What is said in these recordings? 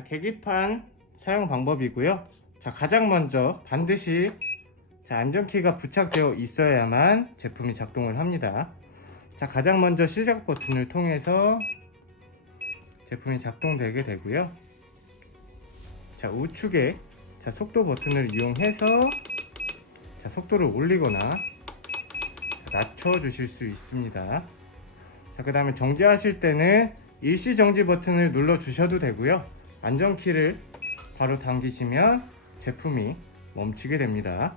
계기판 사용 방법이고요. 자, 가장 먼저 반드시 자, 안전키가 부착되어 있어야만 제품이 작동을 합니다. 자, 가장 먼저 시작 버튼을 통해서 제품이 작동되게 되고요. 자, 우측에 자, 속도 버튼을 이용해서 자, 속도를 올리거나 낮춰 주실 수 있습니다. 자, 그 다음에 정지하실 때는 일시 정지 버튼을 눌러 주셔도 되고요. 안전키를 바로 당기시면 제품이 멈추게 됩니다.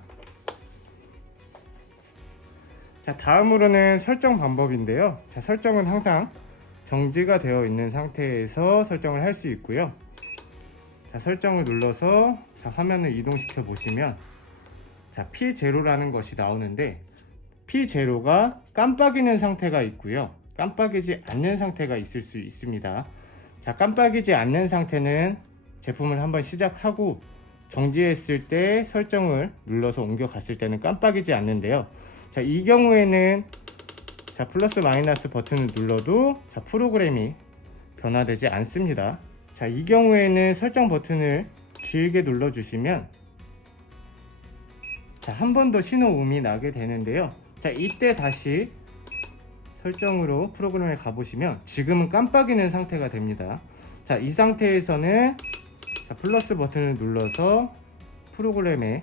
자, 다음으로는 설정 방법인데요. 자, 설정은 항상 정지가 되어 있는 상태에서 설정을 할 수 있고요. 자, 설정을 눌러서 자, 화면을 이동시켜 보시면 자, P0라는 것이 나오는데 P0가 깜빡이는 상태가 있고요. 깜빡이지 않는 상태가 있을 수 있습니다. 자, 깜빡이지 않는 상태는 제품을 한번 시작하고 정지했을 때 설정을 눌러서 옮겨 갔을 때는 깜빡이지 않는데요. 자, 이 경우에는 자, 플러스 마이너스 버튼을 눌러도 자, 프로그램이 변화되지 않습니다. 자, 이 경우에는 설정 버튼을 길게 눌러 주시면 자, 한 번 더 신호음이 나게 되는데요. 자, 이때 다시 설정으로 프로그램에 가보시면 지금은 깜빡이는 상태가 됩니다. 자, 이 상태에서는 자, 플러스 버튼을 눌러서 프로그램에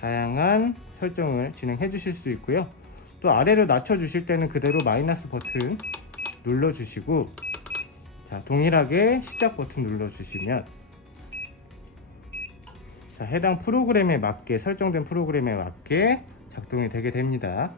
다양한 설정을 진행해 주실 수 있고요. 또 아래로 낮춰 주실 때는 그대로 마이너스 버튼 눌러 주시고 자, 동일하게 시작 버튼 눌러 주시면 자, 해당 프로그램에 맞게 설정된 프로그램에 맞게 작동이 되게 됩니다.